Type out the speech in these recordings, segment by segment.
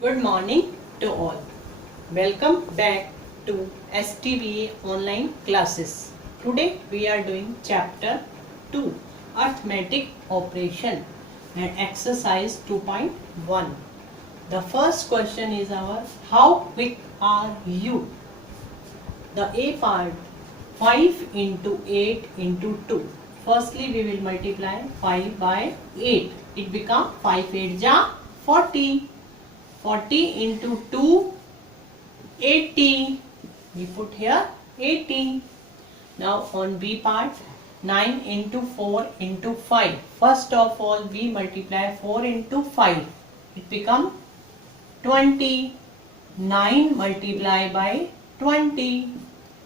Good morning to all. Welcome back to STBA online classes. Today we are doing chapter 2 Arithmetic Operation and exercise 2.1. The first question is our how quick are you? The A part 5 into 8 into 2. Firstly we will multiply 5 by 8. It becomes 5 8 ja 40. 40 into 2 80. We put here 80. Now on B part 9 into 4 into 5. First of all we multiply 4 into 5. It becomes 20. 9 multiply by 20.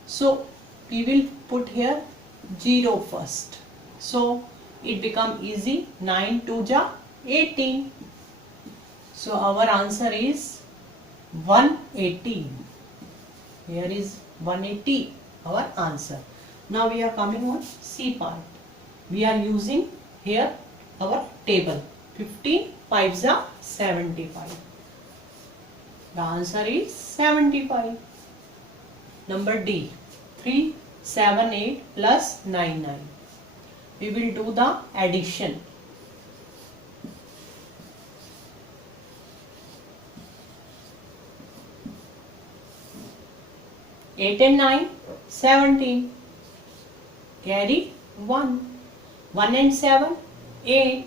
So we will put here 0 first. So it become easy. 9 2 ja 80. So our answer is 180. Here is 180 our answer. Now we are coming on C part. We are using here our table. 15 5s are 75. The answer is 75. Number D. 3 7 8 plus 9 9. We will do the addition. 8 and 9, 17. Carry 1. 1 and 7, 8.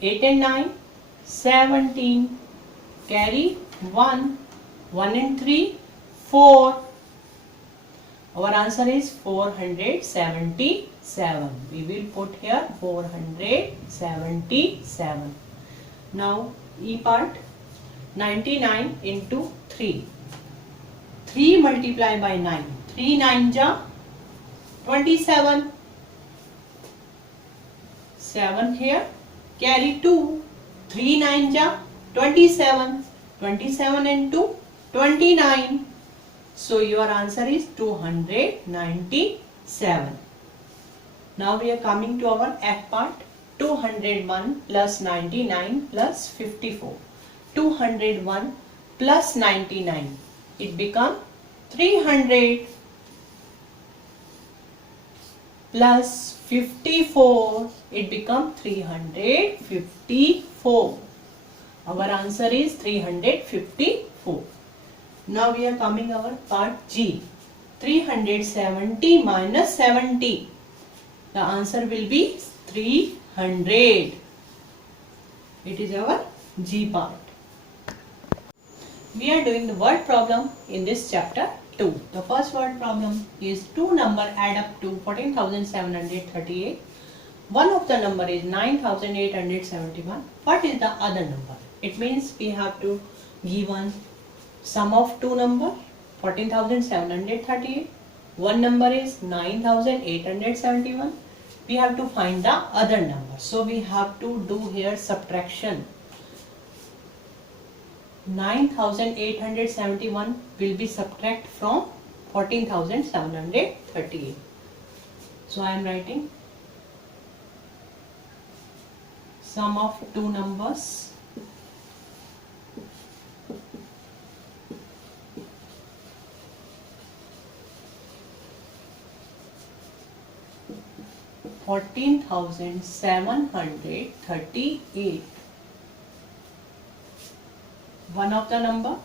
8 and 9, 17. Carry 1. 1 and 3, 4. Our answer is 477. We will put here 477. Now E part 99 into 3. 3 multiply by 9. 3 9 ja 27. 7 here. Carry 2. 3 9 ja 27. 27 and 2 29. So your answer is 297. Now we are coming to our F part. 201 plus 99 plus 54. 201 plus 99. It becomes 300 plus 54. It becomes 354. Our answer is 354. Now we are coming our part G. 370 minus 70. The answer will be 300. It is our G part. We are doing the word problem in this chapter 2. The first word problem is two numbers add up to 14,738. One of the number is 9,871. What is the other number? It means we have to give one sum of two number 14,738. One number is 9,871. We have to find the other number. So we have to do here subtraction. 9,871 will be subtract from 14,738. So I am writing sum of two numbers. $14,738. One of the number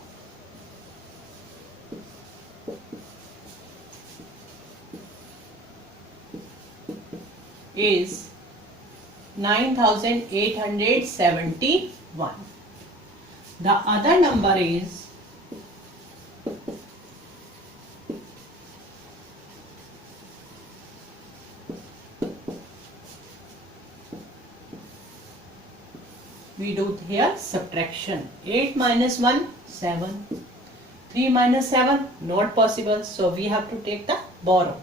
is 9,871. The other number is we do here subtraction. 8 minus 1 7. 3 minus 7 not possible, so we have to take the borrow.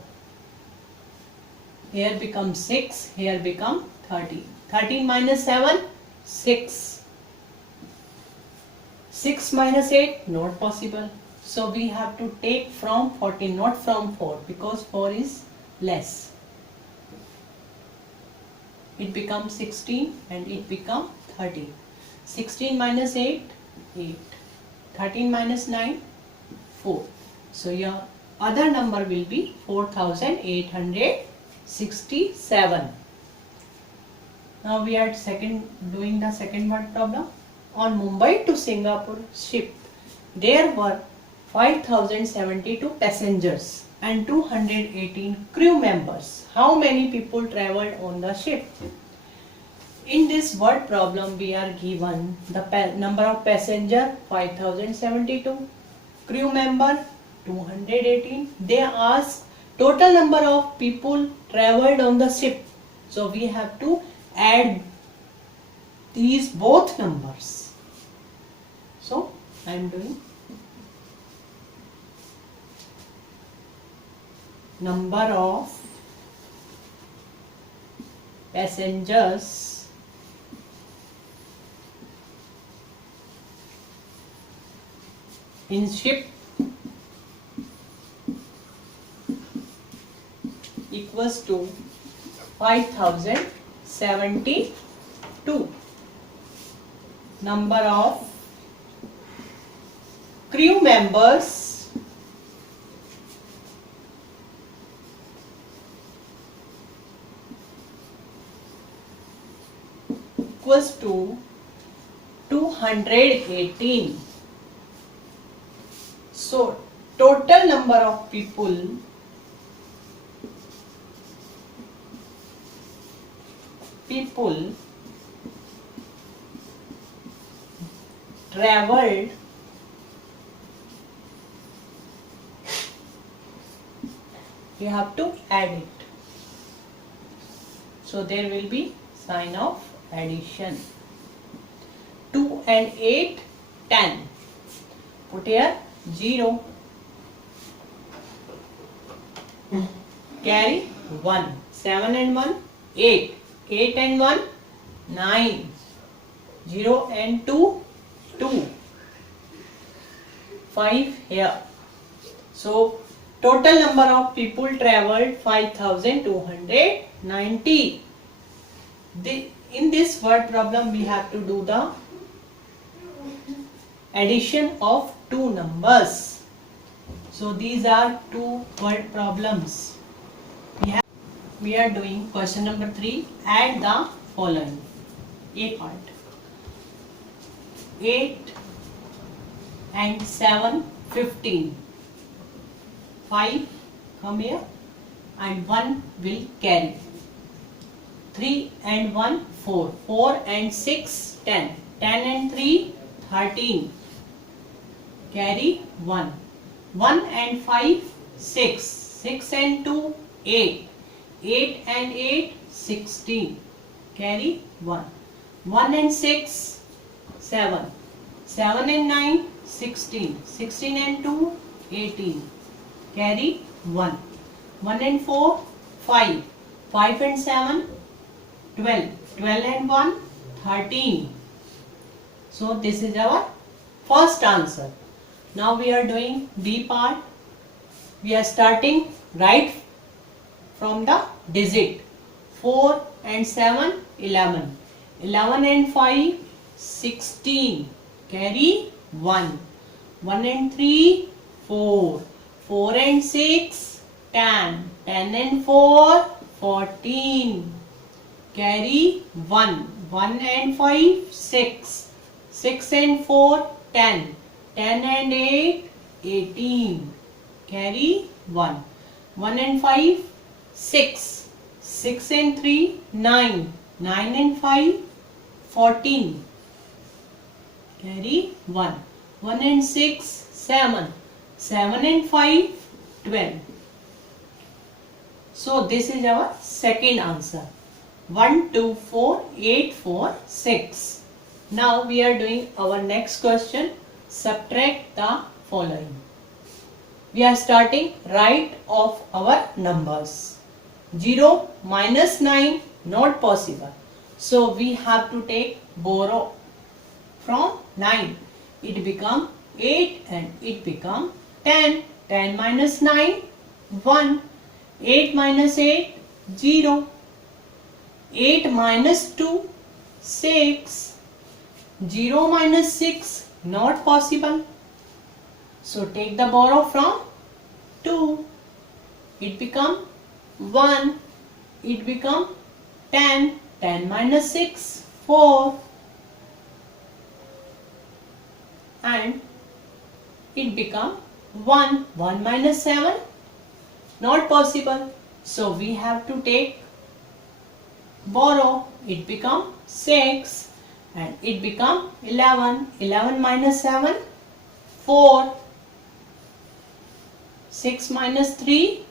Here becomes 6, here become 13. 13 minus 7 6. 6 minus 8 not possible, so we have to take from 14, not from 4, because 4 is less. It becomes 16 and it becomes 30. 16 minus 8, 8. 13 minus 9, 4. So your other number will be 4867. Now we are doing the second word problem. On Mumbai to Singapore ship, there were 5072 passengers and 218 crew members. How many people traveled on the ship? In this word problem, we are given the number of passenger 5072, crew member 218. They ask total number of people traveled on the ship. So we have to add these both numbers. So I am doing number of passengers in ship equals to 5072. Number of crew members equals to 218. So total number of people traveled you have to add it. So there will be sign of addition. 2 and 8, 10. Put here 0. Carry 1. 7 and 1, 8. 8 and 1, 9. 0 and 2, 2. 5 here. So total number of people traveled 5290. In this word problem we have to do the addition of two numbers. So these are two word problems. We are doing question number 3. Add the following. A part. 8 and 7, 15. 5 come here and 1 will carry. 3 and 1, 4. 4 and 6, 10. 10 and 3, 13. Carry 1. 1 and 5, 6. 6 and 2, 8. 8 and 8, 16. Carry 1. 1 and 6, 7. 7 and 9, 16. 16 and 2, 18. Carry 1. 1 and 4, 5. 5 and 7, 12. 12 and 1, 13. So this is our first answer. Now we are doing B part. We are starting right from the digit. 4 and 7, 11. 11 and 5, 16. Carry 1. 1 and 3, 4. 4 and 6, 10. 10 and 4, 14. Carry 1. 1 and 5, 6. 6 and 4, 10. 10 and 8, 18. Carry 1. 1 and 5, 6. 6 and 3, 9. 9 and 5, 14. Carry 1. 1 and 6, 7. 7 and 5, 12. So this is our second answer. 1, 2, 4, 8, 4, 6. Now we are doing our next question. Subtract the following. We are starting right of our numbers. 0 minus 9 not possible. So we have to take borrow from 9. It become 8 and it become 10. 10 minus 9, 1. 8 minus 8, 0. 8 minus 2, 6. 0 minus 6, not possible. So take the borrow from 2. It become 1. It become 10. 10 minus 6, 4. And it become 1. 1 minus 7, not possible. So we have to take borrow. It become 6. And it become 11. 11 minus 7, 4. 6 minus 3,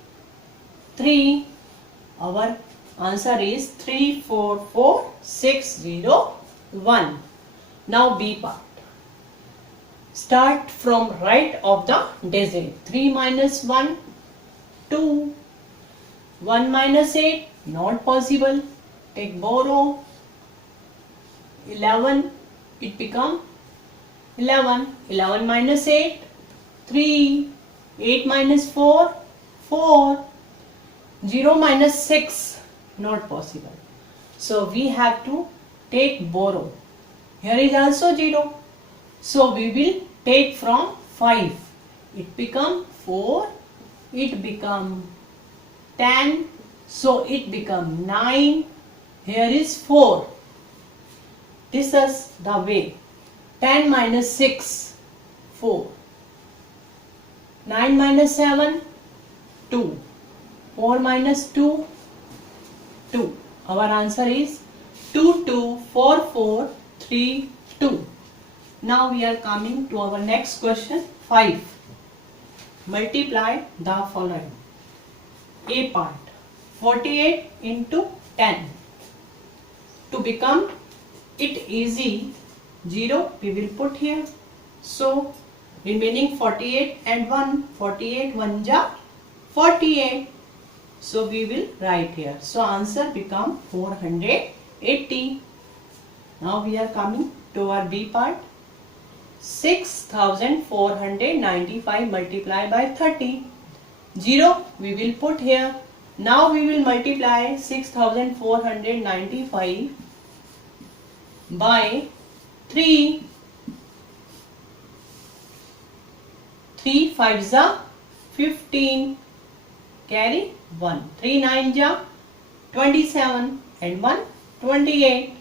3. Our answer is 3, 4, 4, 6, 0, 1. Now B part. Start from right of the digit. 3 minus 1, 2. 1 minus 8, not possible. Take borrow. 11, it become 11. 11 minus 8, 3. 8 minus 4, 4. 0 minus 6, not possible. So we have to take borrow. Here is also 0. So we will take from 5. It become 4. It become 10. So it become 9. Here is 4. This is the way. 10 minus 6, 4. 9 minus 7, 2. 4 minus 2, 2. Our answer is 2, 2, 4, 4, 3, 2. Now we are coming to our next question, 5. Multiply the following. A part, 48 into 10. To become it easy, 0 we will put here. So remaining 48 and 1, 48 1 ja 48. So we will write here. So answer become 480. Now we are coming to our B part. 6495 multiplied by 30. 0 we will put here. Now we will multiply 6495 by 3. 3 5s are 15. Carry 1. 3 9s are 27 and 1 28.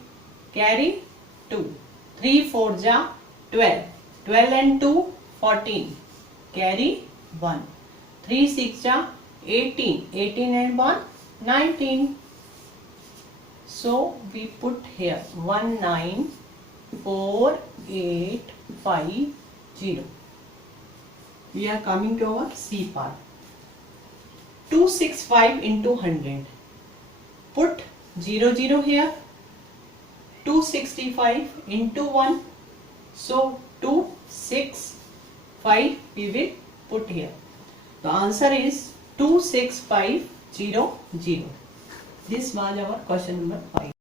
Carry 2. 3 4s are 12. 12 and 2 14. Carry 1. 3 6s are 18. 18 and 1 19. So we put here 194850. We are coming to our C part. 265 into 100. Put 0 0 here. 265 into 1. So 265 we will put here. The answer is 26500. This was our question number 5.